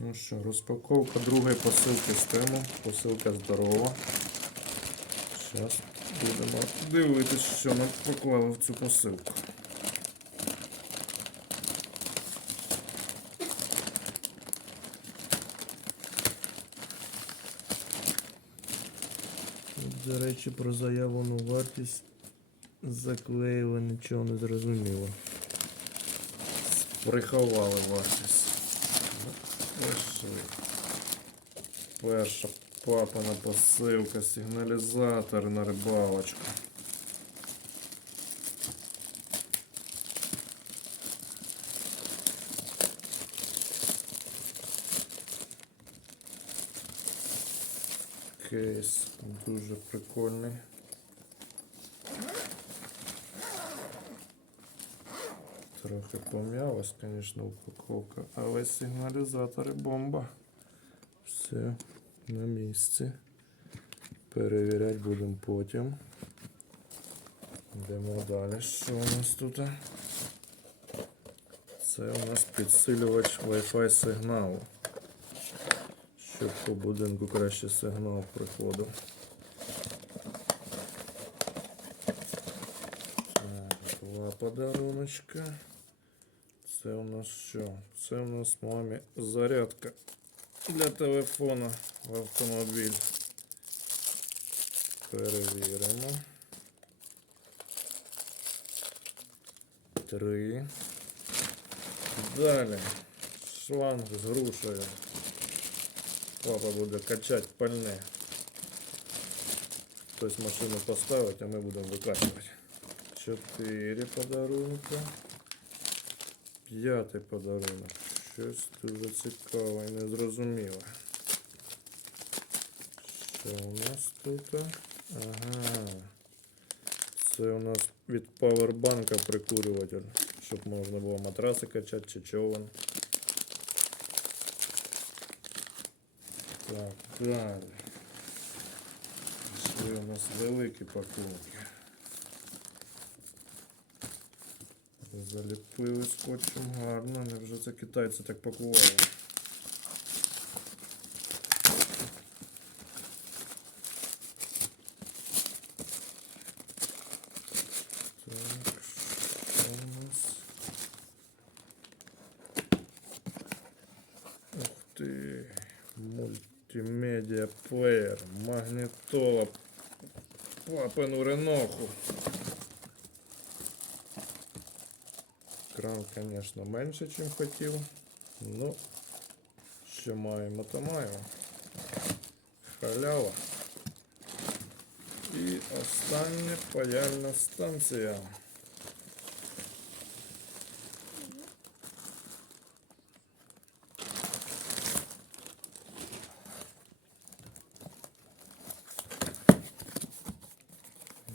Ну що, розпаковка другої посилки з. Посилка здорова. Зараз будемо дивитися, що нам поклали в цю посилку. До речі, про заявлену вартість заклеїли, нічого не зрозуміло. Приховали вартість. Пішли. Перша папина посилка, сигналізатор на рибалочку. Кейс дуже прикольний. Трохи пом'ялась, звісно, упаковка, але сигналізатори бомба. Все на місці. Перевіряти будемо потім. Йдемо далі. Що у нас тут? Це у нас підсилювач Wi-Fi сигналу. Щоб по будинку краще сигнал приходив. Так, два подаруночка. Це у нас що? Це у нас мамі зарядка для телефона в автомобіль. Перевіримо. Три. Далі. Шланг з грушею. Папа буде качати пальне. Хтось машину поставить, а ми будемо викачувати. Чотири подарунка. П'ятий подарунок. Щось дуже цікаве і незрозуміле. Що у нас тут? Ага. Це у нас від павербанка прикурюватель, щоб можна було матраси качати чи човен. Так, далі. Пішли у нас великі пакунки. Заліпили скотчем гарно, невже це китайці так пакували. Так, у нас? Ух ти, мультимедіа плеєр, магнітола, папину реноху. Кран, конечно, менше, ніж хотів. Ну, що маємо, то маємо. Халява. І остання паяльна станція.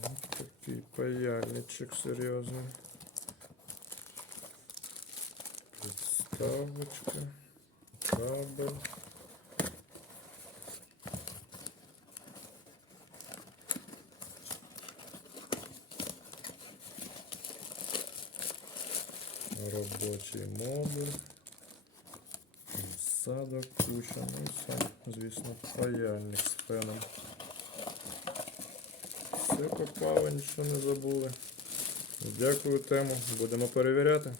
Ось такий паяльничок серйозний. Подставочка, кабель. Робочий модуль. Садок, куча, ну і сам, звісно, паяльник з феном. Все попало, нічого не забули. Дякую тему, будемо перевіряти.